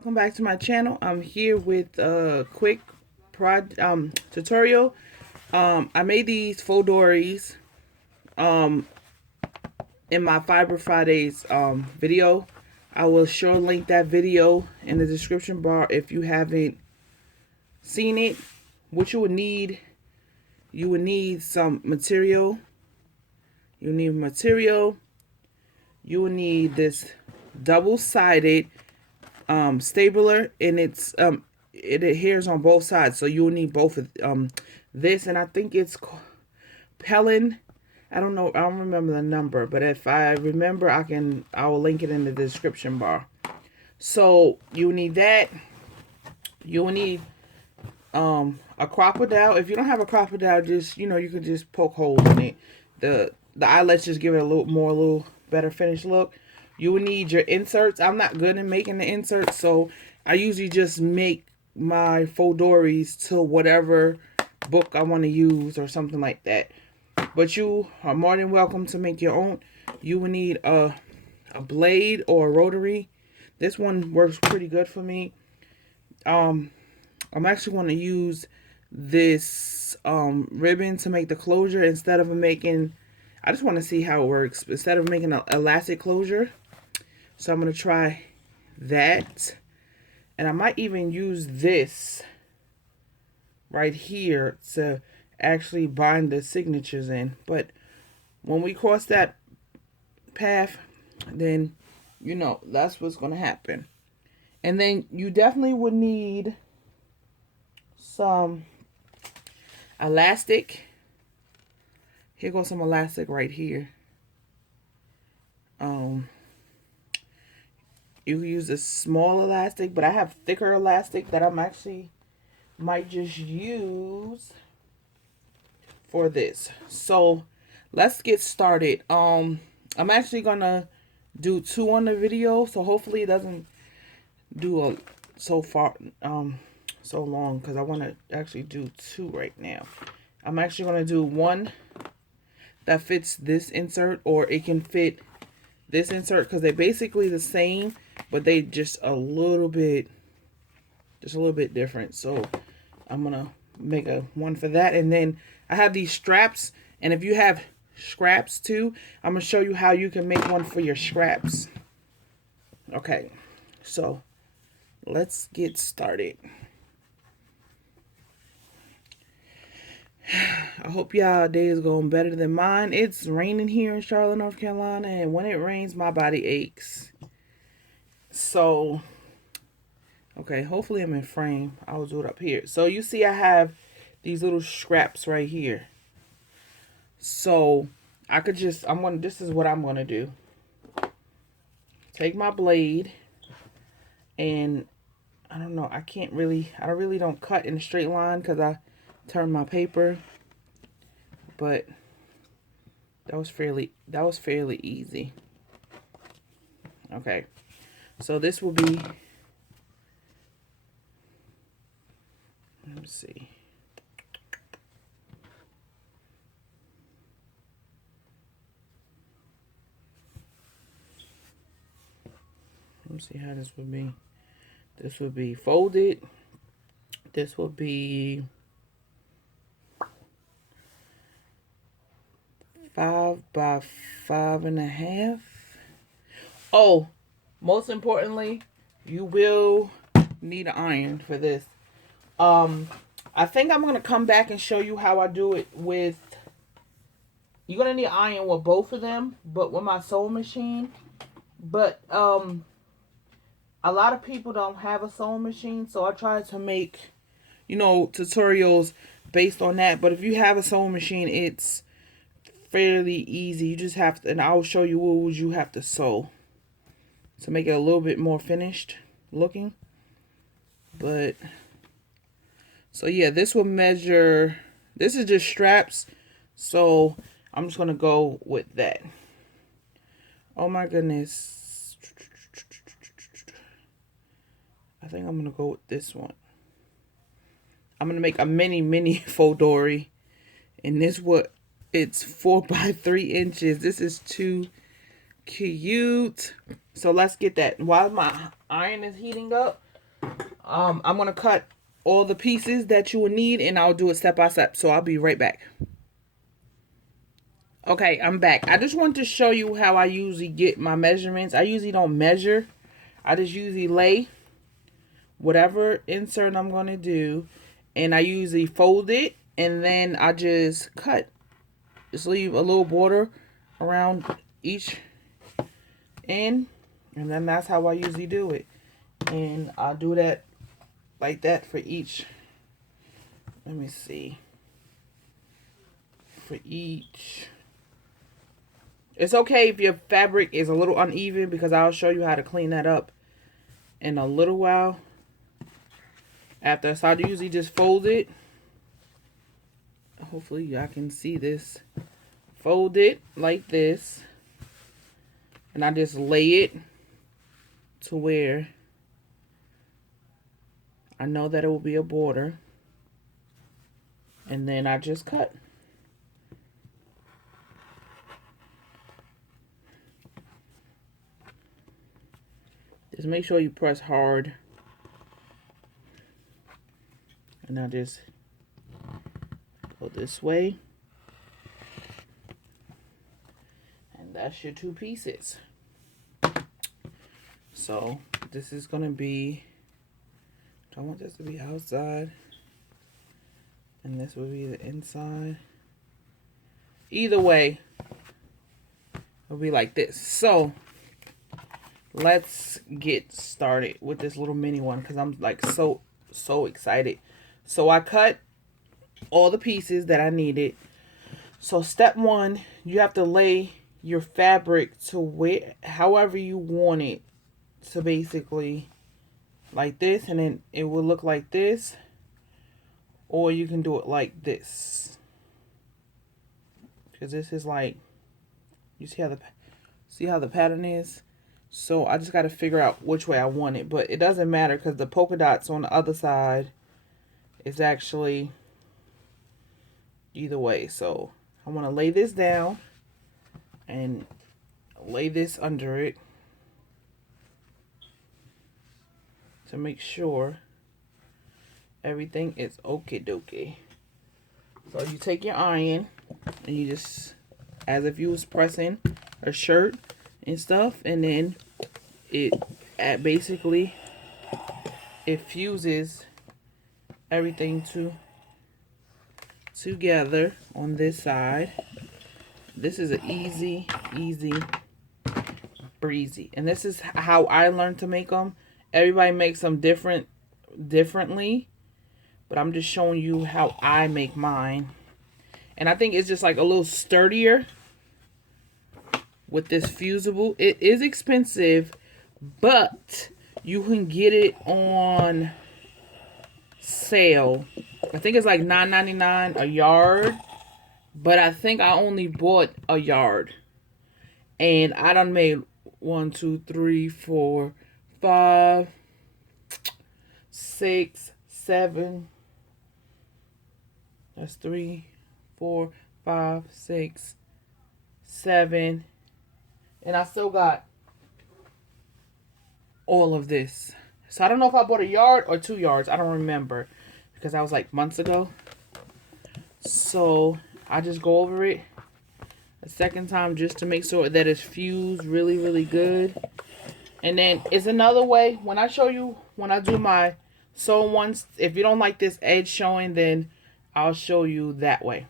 Welcome back to my channel. I'm here with a quick tutorial. I made these faux dories in my Fiber Fridays video. I will sure link that video in the description bar if you haven't seen it. What you would need some material. You need material. You will need this double-sided stapler, and it adheres on both sides, so you will need both of this, and I think it's Pellin. I don't know, I don't remember the number, but if I remember, I will link it in the description bar. So you need that. You will need a crocodile. If you don't have a crocodile, just you can just poke holes in it. The eyelets just give it a little better finished look. You will need your inserts. I'm not good at making the inserts, so I usually just make my faux dories to whatever book I want to use or something like that. But you are more than welcome to make your own. You will need a blade or a rotary. This one works pretty good for me. I'm actually going to use this ribbon to make the closure instead of making. I just want to see how it works instead of making an elastic closure. So I'm going to try that. And I might even use this right here to actually bind the signatures in. But when we cross that path, then that's what's going to happen. And then you definitely would need some elastic. Here goes some elastic right here. You can use a small elastic, but I have thicker elastic that I'm actually might just use for this. So let's get started. I'm actually gonna do 2 on the video, so hopefully it doesn't do so long, because I want to actually do 2 right now. I'm actually gonna do one that fits this insert, or it can fit this insert, because they're basically the same, but they just a little bit different. So I'm gonna make one for that. And then I have these straps, and if you have scraps too, I'm gonna show you how you can make one for your scraps. Okay, so let's get started. I hope y'all day is going better than mine. It's raining here in Charlotte, North Carolina, and when it rains, my body aches. So, okay, hopefully I'm in frame. I'll do it up here. So you see I have these little scraps right here. So I could just, this is what I'm going to do. Take my blade, and I don't know, I really don't cut in a straight line because I turn my paper. But that was fairly easy. Okay. So this will be, let me see. Let me see how this would be. This would be folded. This would be 5 by 5.5. Oh, most importantly, you will need an iron for this. I think I'm gonna come back and show you how I do it with. You're gonna need iron with both of them, but with my sewing machine. But a lot of people don't have a sewing machine, so I try to make tutorials based on that. But if you have a sewing machine, it's fairly easy. You just have to, and I'll show you what would you have to sew to make it a little bit more finished looking. But so yeah, this will measure, this is just straps, so I'm just gonna go with that. Oh my goodness, I think I'm gonna go with this one. I'm gonna make a mini faux dory, and it's 4 by 3 inches. This is too cute. So let's get that. While my iron is heating up, I'm going to cut all the pieces that you will need, and I'll do it step by step. So I'll be right back. Okay, I'm back. I just wanted to show you how I usually get my measurements. I usually don't measure. I just usually lay whatever insert I'm going to do, and I usually fold it, and then I just cut. Just leave a little border around each end, and then that's how I usually do it. And I'll do that like that for each. Let me see. For each. It's okay if your fabric is a little uneven, because I'll show you how to clean that up in a little while. After, so I usually just fold it. Hopefully I can see this. Fold it like this. And I just lay it to where I know that it will be a border. And then I just cut. Just make sure you press hard. And I just go this way. And that's your two pieces. So this is going to be, I want this to be outside. And this will be the inside. Either way, it'll be like this. So let's get started with this little mini one, because I'm like so excited. So I cut all the pieces that I needed. So step one, you have to lay your fabric to where, however you want it. So basically like this, and then it will look like this, or you can do it like this, because this is like, you see how the pattern is. So I just got to figure out which way I want it, but it doesn't matter, because the polka dots on the other side is actually either way. So I want to lay this down and lay this under it to make sure everything is okie dokie. So you take your iron and you just, as if you was pressing a shirt and stuff, and then it basically it fuses everything together on this side. This is an easy breezy, and this is how I learned to make them. Everybody makes them differently, but I'm just showing you how I make mine. And I think it's just like a little sturdier with this fusible. It is expensive, but you can get it on sale. I think it's like $9.99 a yard, but I think I only bought a yard, and I done made 1, 2, 3, 4, 5, 6, 7. That's 3, 4, 5, 6, 7, and I still got all of this. So I don't know if I bought a yard or 2 yards. I don't remember, because that was like months ago. So I just go over it a second time just to make sure that it's fused really good. And then it's another way, when I show you, when I do my sew ones, if you don't like this edge showing, then I'll show you that way.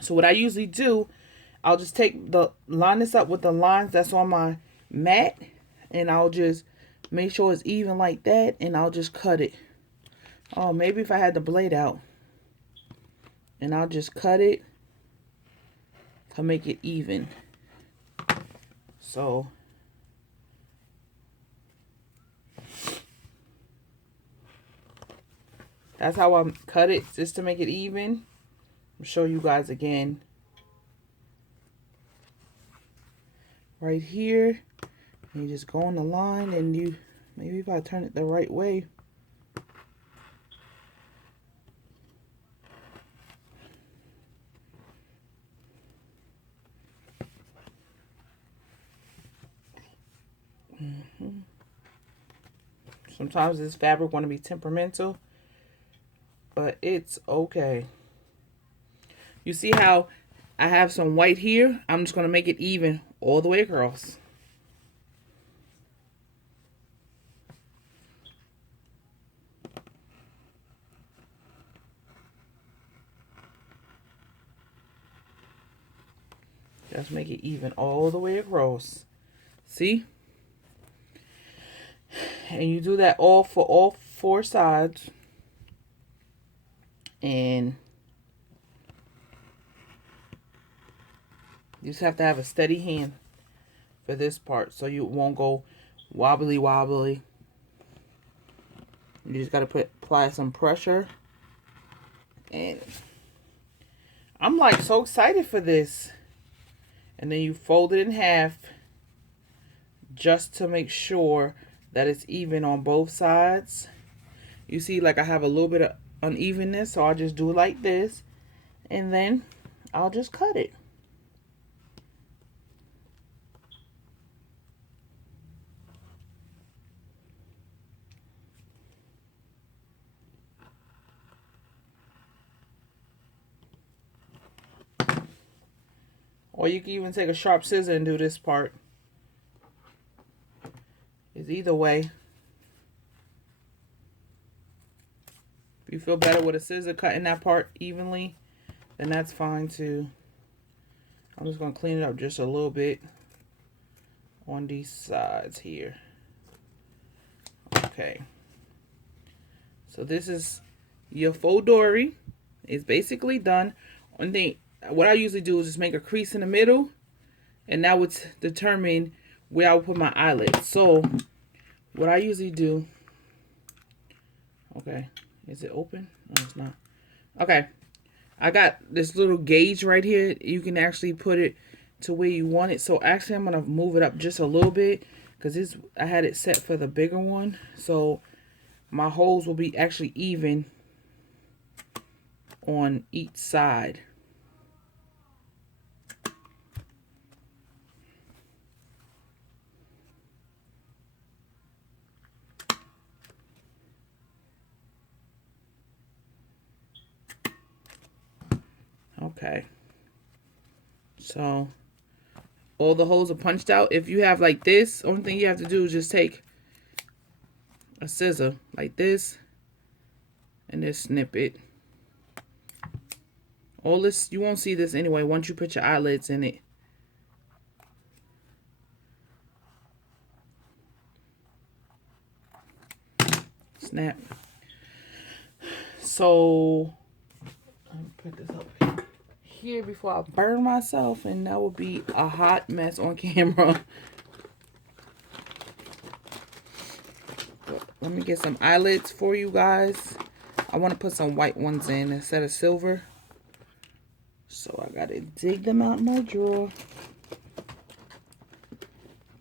So what I usually do, I'll just line this up with the lines that's on my mat, and I'll just make sure it's even like that, and I'll just cut it. Oh, maybe if I had the blade out, and I'll just cut it to make it even. So that's how I cut it, just to make it even. I'll show you guys again. Right here, and you just go on the line, and you, maybe if I turn it the right way. So Sometimes this fabric want to be temperamental, but it's okay. You see how I have some white here? I'm just going to make it even all the way across. Just make it even all the way across. See? And you do that all for all 4 sides. And you just have to have a steady hand for this part so you won't go wobbly wobbly. You just got to apply some pressure. And I'm like so excited for this. And then you fold it in half just to make sure that it's even on both sides. You see, like I have a little bit of unevenness, so I'll just do it like this, and then I'll just cut it. Or you can even take a sharp scissor and do this part. It's either way. If you feel better with a scissor cutting that part evenly, then that's fine too. I'm just going to clean it up just a little bit on these sides here. Okay. So this is your faux dori. It's basically done. One thing, what I usually do is just make a crease in the middle, and that would determine where I would put my eyelid. So what I usually do, okay, is it open? No, it's not. Okay, I got this little gauge right here. You can actually put it to where you want it. So actually I'm gonna move it up just a little bit because I had it set for the bigger one. So my holes will be actually even on each side. Okay, so all the holes are punched out. If you have like this, only thing you have to do is just take a scissor like this and just snip it. All this, you won't see this anyway once you put your eyelids in it. Snap. So let me put this up here before I burn myself, and that will be a hot mess on camera. But let me get some eyelids for you guys. I want to put some white ones in instead of silver. So I gotta dig them out in my drawer.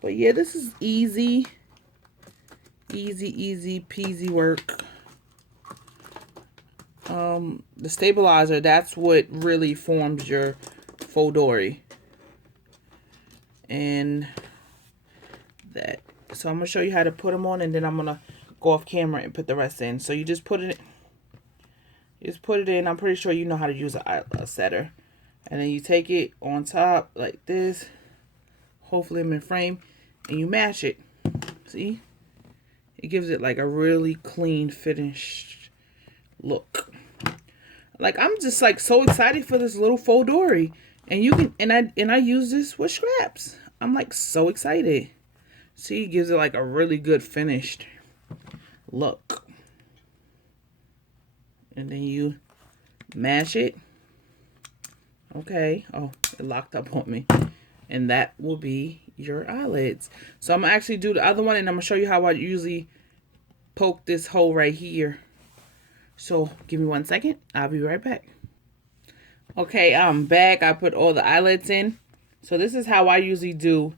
But yeah, this is easy. Easy peasy work. The stabilizer, that's what really forms your faux dori. And that. So I'm gonna show you how to put them on, and then I'm gonna go off camera and put the rest in. So you just put it in. I'm pretty sure you know how to use a setter. And then you take it on top like this. Hopefully I'm in frame. And you mash it. See? It gives it like a really clean finished look. Like, I'm just like so excited for this little faux dori. And you can, and I use this with scraps. I'm like so excited. See, it gives it like a really good finished look. And then you mash it. Okay. Oh, it locked up on me. And that will be your eyelids. So I'm gonna actually do the other one, and I'm gonna show you how I usually poke this hole right here. So give me 1 second. I'll be right back. Okay, I'm back. I put all the eyelids in. So this is how I usually do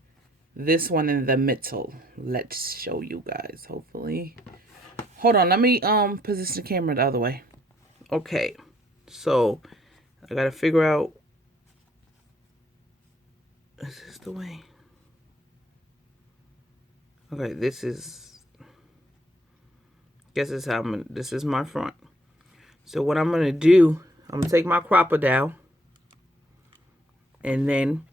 this one in the middle. Let's show you guys, hopefully. Hold on, let me position the camera the other way. Okay, so I gotta figure out, is this the way? Okay, this is, Guess this is how this is my front. So what I'm gonna do, I'm gonna take my crocodile, and then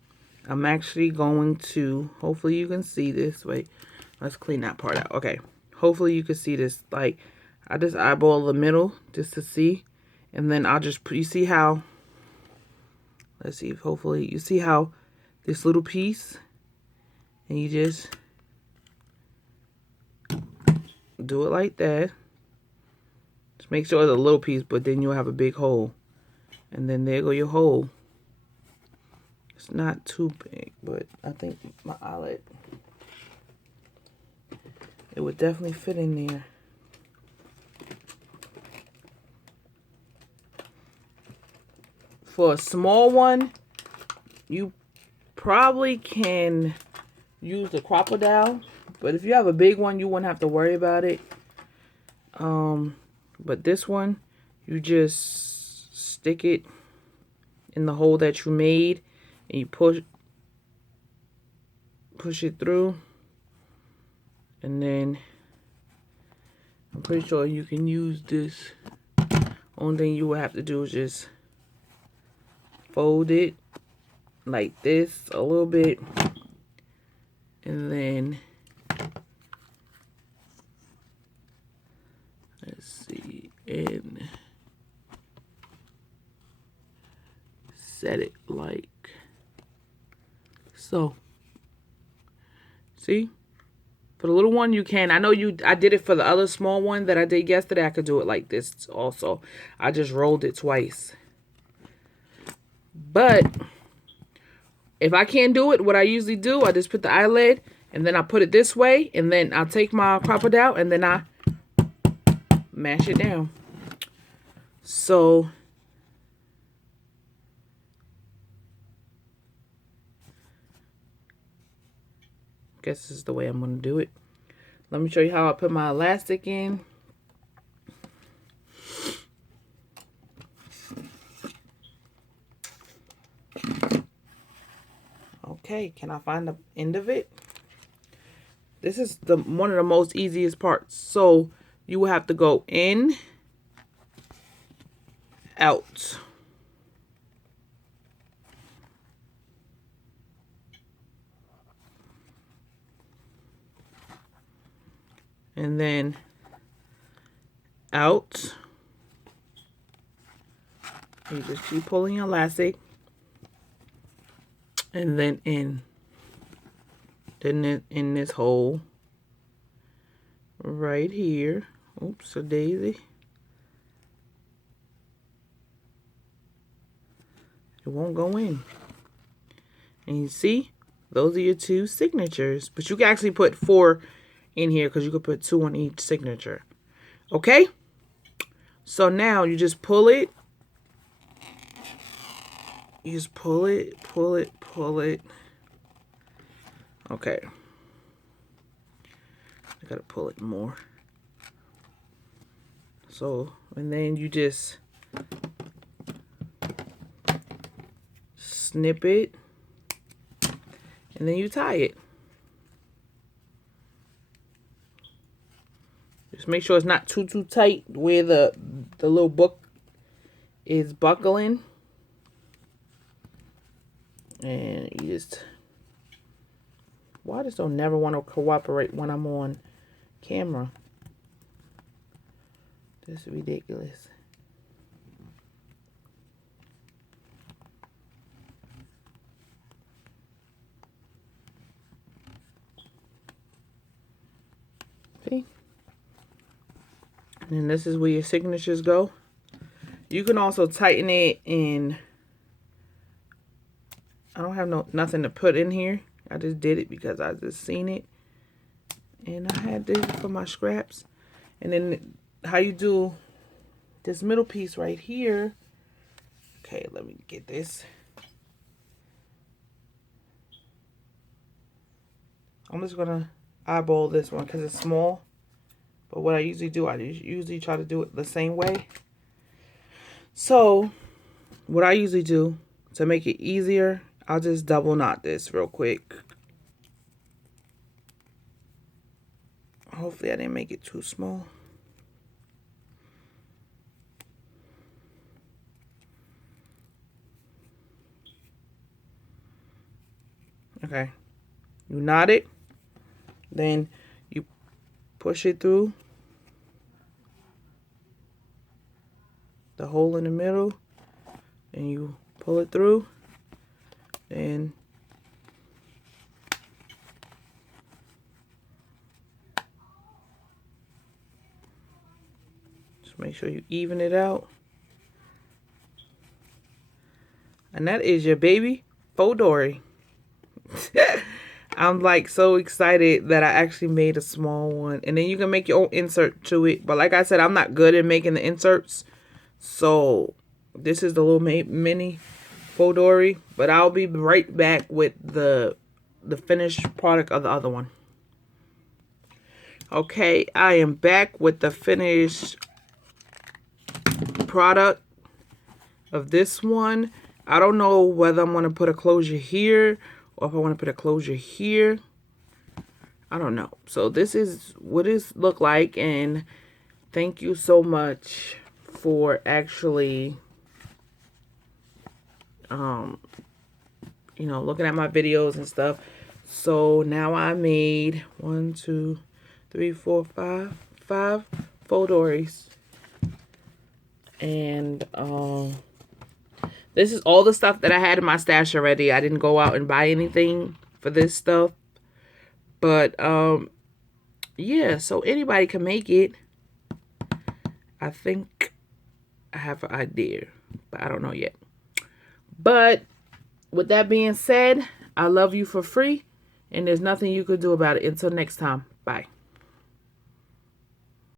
I'm actually going to, hopefully you can see this. Wait, let's clean that part out. Okay, hopefully you can see this. Like, I just eyeball the middle just to see, and then I'll just put, you see how, let's see if hopefully you see how this little piece, and you just do it like that. Just make sure it's a little piece, but then you'll have a big hole, and then there go your hole. It's not too big, but I think my eyelet, it would definitely fit in there. For a small one, you probably can use the crocodile, but if you have a big one, you wouldn't have to worry about it. But this one, you just stick it in the hole that you made, and you push it through, and then I'm pretty sure you can use this. Only thing you will have to do is just fold it like this a little bit, and then let's see, and set it like so. See? For the little one, you can. I know I did it for the other small one that I did yesterday. I could do it like this also. I just rolled it twice. But if I can't do it, what I usually do, I just put the eyelid, and then I put it this way, and then I'll take my crocodile, and then I mash it down. So I guess this is the way I'm going to do it. Let me show you how I put my elastic in. Okay, can I find the end of it? This is one of the most easiest parts. So you will have to go in, out. And then out. You just keep pulling your elastic. And then in. Then in this hole right here. Oops, a daisy. It won't go in. And you see, those are your two signatures. But you can actually put 4 in here because you could put 2 on each signature. Okay? So now you just pull it. You just pull it, pull it, pull it. Okay. I gotta pull it more. So, and then you just snip it, and then you tie it. Just make sure it's not too tight where the little book is buckling. And you just, well, I just don't never want to cooperate when I'm on camera. This is ridiculous. See? And this is where your signatures go. You can also tighten it in. I don't have nothing to put in here. I just did it because I just seen it. And I had this for my scraps. And then how you do this middle piece right here. Okay, let me get this. I'm just going to eyeball this one because it's small. But what I usually do, I usually try to do it the same way. So what I usually do to make it easier, I'll just double knot this real quick. Hopefully I didn't make it too small. Okay. You knot it. Then you push it through the hole in the middle. And you pull it through. And just make sure you even it out. And that is your baby faux dori. I'm like so excited that I actually made a small one. And then you can make your own insert to it. But like I said, I'm not good at making the inserts. So this is the little mini faux dori. But I'll be right back with the finished product of the other one. Okay, I am back with the finished product of this one. I don't know whether I'm going to put a closure here or if I want to put a closure here. I don't know. So this is what it look like, and thank you so much for actually you know, looking at my videos and stuff. So now I made 1, 2, 3, 4, 5 faux doris. And this is all the stuff that I had in my stash already. I didn't go out and buy anything for this stuff. But, yeah, so anybody can make it. I think I have an idea, but I don't know yet. But with that being said, I love you for free, and there's nothing you could do about it. Until next time, bye.